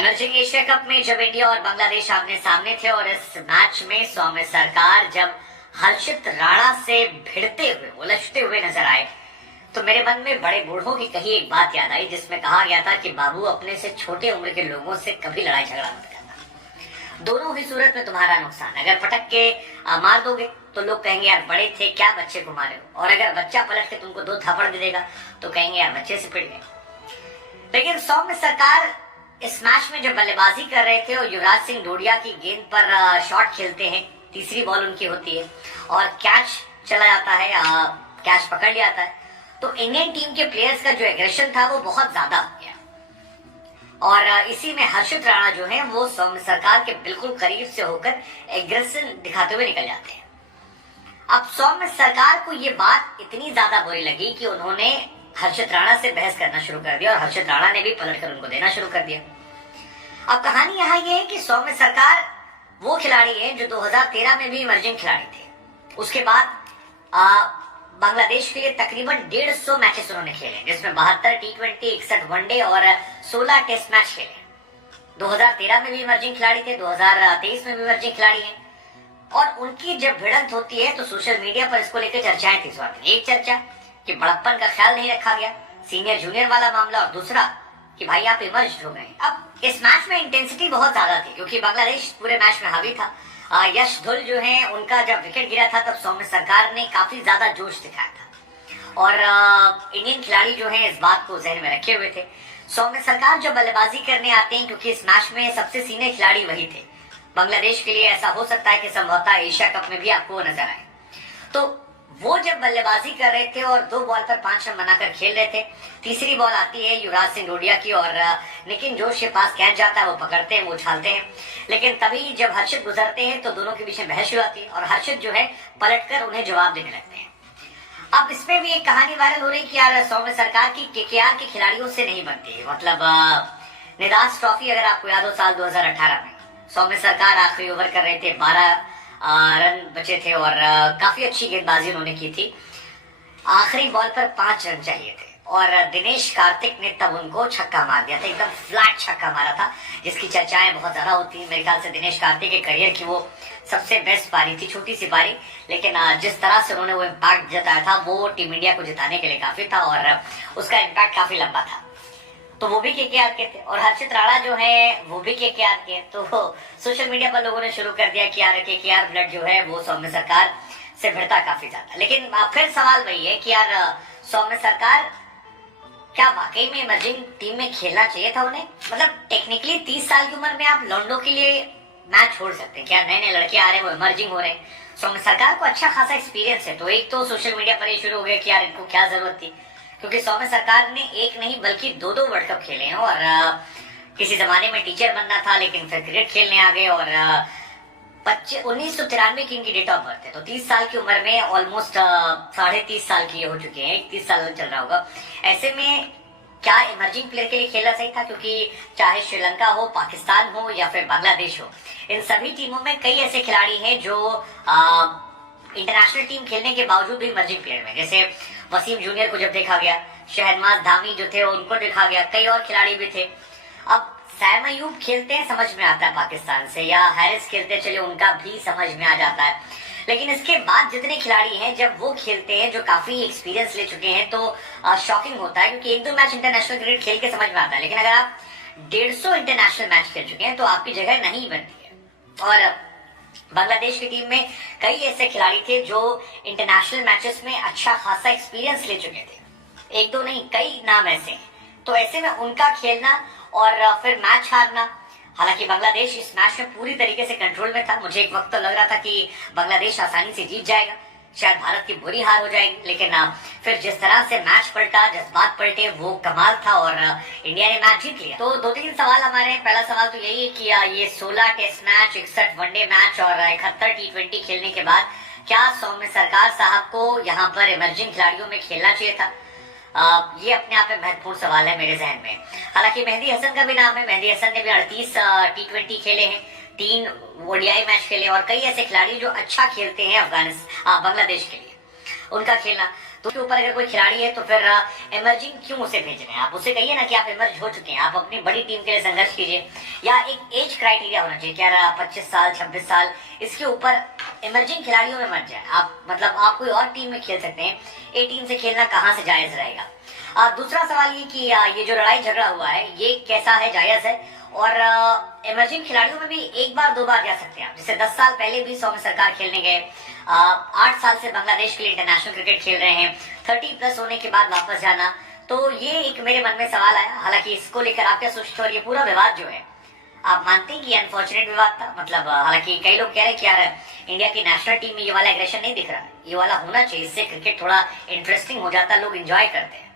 Emerging Asia cup में जब India और बांग्लादेश आमने सामने थे और इस मैच में सौम्य सरकार जब हर्षित राणा से भिड़ते हुए उलझते हुए नजर आए तो मेरे मन में बड़े बूढ़ों की कही एक बात याद आई, जिसमें कहा गया था कि बाबू, अपने से छोटे उम्र के लोगों से कभी लड़ाई झगड़ा मत करना। दोनों ही सूरत में तुम्हारा नुकसान। अगर पटक के मार दोगे तो लोग कहेंगे यार बड़े थे, क्या बच्चे को मारे हो, और अगर बच्चा पलट के तुमको 2 थप्पड़ दे देगा तो कहेंगे यार बच्चे से पिट गए। लेकिन सौम्य सरकार इस मैच में जब बल्लेबाजी कर रहे थे और युवराज सिंह डोडिया की गेंद पर शॉट खेलते हैं, तीसरी बॉल उनकी होती है और कैच चला जाता है, कैच पकड़ लिया जाता है, तो इंडियन टीम के प्लेयर्स का जो एग्रेशन था वो बहुत ज्यादा हो गया और इसी में हर्षित राणा जो है वो सौम्य सरकार के बिल्कुल करीब से होकर एग्रेशन दिखाते हुए निकल जाते हैं। अब सौम्य सरकार को ये बात इतनी ज्यादा बुरी लगी कि उन्होंने हर्षित राणा से बहस करना शुरू कर दिया और हर्षित राणा ने भी पलटकर उनको देना शुरू कर दिया। अब कहानी यहाँ ये है कि सौम्य सरकार वो खिलाड़ी है जो 2013 में भी इमर्जिंग खिलाड़ी थे। उसके बाद बांग्लादेश के लिए तकरीबन 150 मैचेस उन्होंने खेले, जिसमें 72 T20, 61 वनडे और 16 टेस्ट मैच खेले। 2013 में भी इमर्जिंग खिलाड़ी थे, 2023 में भी इमर्जिंग खिलाड़ी हैं और उनकी जब भिड़ंत होती है तो सोशल मीडिया पर इसको लेकर चर्चाएं थी। एक चर्चा कि बड़प्पन का ख्याल नहीं रखा गया, सीनियर जूनियर वाला मामला, और दूसरा कि भाई आप इमर्ज हो गए। अब इस मैच में इंटेंसिटी बहुत ज्यादा थी क्योंकि बांग्लादेश पूरे मैच में हावी था। यश धुल जो है उनका जब विकेट गिरा था तब सौम्य सरकार ने काफी ज्यादा जोश दिखाया था और इंडियन खिलाड़ी जो है इस बात को जहन में रखे हुए थे। सौम्य सरकार जब बल्लेबाजी करने आते हैं, क्योंकि इस मैच में सबसे सीनियर खिलाड़ी वही थे, बांग्लादेश के लिए ऐसा हो सकता है कि संभवतः एशिया कप में भी आपको नजर आए, तो वो जब बल्लेबाजी कर रहे थे और 2 बॉल पर 5 रन बनाकर खेल रहे थे, तीसरी बॉल आती है युवराज सिंह डोडिया की और निकिन जोश के पास कैच जाता है, वो पकड़ते हैं, वो उछालते हैं, लेकिन तभी जब हर्षित गुजरते हैं तो दोनों के बीच में बहस शुरू होती है और हर्षित जो है पलटकर उन्हें जवाब देने लगते हैं। अब इसमें भी एक कहानी वायरल हो रही कि यार सौम्य सरकार की केकेआर के खिलाड़ियों से नहीं बनती है। मतलब निदास ट्रॉफी अगर आपको याद हो, साल 2018 में सौम्य सरकार आखिरी ओवर कर रहे थे, 12 रन बचे थे और काफी अच्छी गेंदबाजी उन्होंने की थी। आखिरी बॉल पर 5 रन चाहिए थे और दिनेश कार्तिक ने तब उनको छक्का मार दिया था, एकदम फ्लैट छक्का मारा था, जिसकी चर्चाएं बहुत ज्यादा होती है। मेरे ख्याल से दिनेश कार्तिक के करियर की वो सबसे बेस्ट पारी थी, छोटी सी पारी, लेकिन जिस तरह से उन्होंने वो इम्पैक्ट जताया था वो टीम इंडिया को जिताने के लिए काफी था और उसका इम्पैक्ट काफी लंबा था। तो वो भी केकेआर के थे और हर्षित राणा जो है वो भी केकेआर के हैं। तो सोशल मीडिया पर लोगों ने शुरू कर दिया कि यार केकेआर ब्लड जो है वो सौम्य सरकार से भिड़ता काफी ज्यादा। लेकिन फिर सवाल वही है कि यार सौम्य सरकार क्या वाकई में इमर्जिंग टीम में खेलना चाहिए था उन्हें? मतलब टेक्निकली 30 साल की उम्र में आप लॉन्डो के लिए मैच छोड़ सकते हैं क्या? नए नए लड़के आ रहे हैं, वो इमर्जिंग हो रहे हैं, सौम्य सरकार को अच्छा खासा एक्सपीरियंस है। तो एक तो सोशल मीडिया पर ये शुरू हो गया कि यार इनको क्या जरूरत थी, क्योंकि सौम्य सरकार ने एक नहीं बल्कि 2 वर्ल्ड कप खेले हैं और किसी जमाने में टीचर बनना था लेकिन फिर क्रिकेट खेलने आ गए और 1993 की इनकी डेट ऑफ बर्थ है, तो 30 साल की उम्र में ऑलमोस्ट 30.5 साल की हो चुके हैं, 31 साल चल रहा होगा। ऐसे में क्या इमर्जिंग प्लेयर के लिए खेलना सही था? क्योंकि चाहे श्रीलंका हो, पाकिस्तान हो या फिर बांग्लादेश हो, इन सभी टीमों में कई ऐसे खिलाड़ी हैं जो इंटरनेशनल टीम खेलने के बावजूद भी इमर्जिंग प्लेयर में, जैसे वसीम जूनियर को जब देखा गया, शहनवाज धामी जो थे उनको देखा गया, कई और खिलाड़ी भी थे। अब सैम अयूब खेलते हैं, समझ में आता है पाकिस्तान से, या हैरिस खेलते चले, उनका भी समझ में आ जाता है, लेकिन इसके बाद जितने खिलाड़ी हैं जब वो खेलते हैं जो काफी एक्सपीरियंस ले चुके हैं तो शॉकिंग होता है, क्योंकि 1-2 मैच इंटरनेशनल क्रिकेट खेल के समझ में आता है, लेकिन अगर आप 150 इंटरनेशनल मैच खेल चुके हैं तो आपकी जगह नहीं बनती है। और बांग्लादेश की टीम में कई ऐसे खिलाड़ी थे जो इंटरनेशनल मैचेस में अच्छा खासा एक्सपीरियंस ले चुके थे, 1-2 नहीं, कई नाम ऐसे हैं। तो ऐसे में उनका खेलना और फिर मैच हारना, हालांकि बांग्लादेश इस मैच में पूरी तरीके से कंट्रोल में था। मुझे एक वक्त तो लग रहा था कि बांग्लादेश आसानी से जीत जाएगा, शायद भारत की बुरी हार हो जाएगी, लेकिन फिर जिस तरह से मैच पलटा, जज्बात पलटे, वो कमाल था और इंडिया ने मैच जीत लिया। तो 2-3 सवाल हमारे हैं। पहला सवाल तो यही है कि ये 16 टेस्ट मैच, 61 वनडे मैच और 71 T20 खेलने के बाद क्या सौम्य सरकार साहब को यहाँ पर इमर्जिंग खिलाड़ियों में खेलना चाहिए था? ये अपने आप में महत्वपूर्ण सवाल है मेरे जहन में। हालांकि मेहदी हसन का भी नाम है, मेहदी हसन ने भी 38 T20 खेले हैं, 3 ओडीआई मैच खेले और कई ऐसे खिलाड़ी जो अच्छा खेलते हैं बांग्लादेश के लिए, उनका खेलना। तो उसके ऊपर अगर कोई खिलाड़ी है तो फिर इमर्जिंग क्यों उसे भेज रहे हैं? आप उसे कहिए ना कि आप इमर्ज हो चुके हैं, आप अपनी बड़ी टीम के लिए संघर्ष कीजिए। या एक एज क्राइटेरिया होना चाहिए, क्या 25 साल 26 साल, इसके ऊपर इमर्जिंग खिलाड़ियों में मत जाए आप। मतलब आप कोई और टीम में खेल सकते हैं, ए टीम से खेलना कहाँ से जायज रहेगा? दूसरा सवाल ये कि ये जो लड़ाई झगड़ा हुआ है ये कैसा है, जायज है? और इमर्जिंग खिलाड़ियों में भी एक बार दो बार जा सकते हैं आप। जैसे 10 साल पहले भी सौम्य सरकार खेलने गए, 8 साल से बांग्लादेश के लिए इंटरनेशनल क्रिकेट खेल रहे हैं, 30+ होने के बाद वापस जाना। तो ये एक मेरे मन में सवाल आया। हालांकि इसको लेकर आप क्या सोचते हो? और ये पूरा विवाद जो है, आप मानते हैं कि अनफॉर्चुनेट विवाद था? मतलब हालांकि कई लोग कह रहे हैं कि यार इंडिया की नेशनल टीम में ये वाला एग्रेशन नहीं दिख रहा, ये वाला होना चाहिए, इससे क्रिकेट थोड़ा इंटरेस्टिंग हो जाता, लोग एंजॉय करते हैं।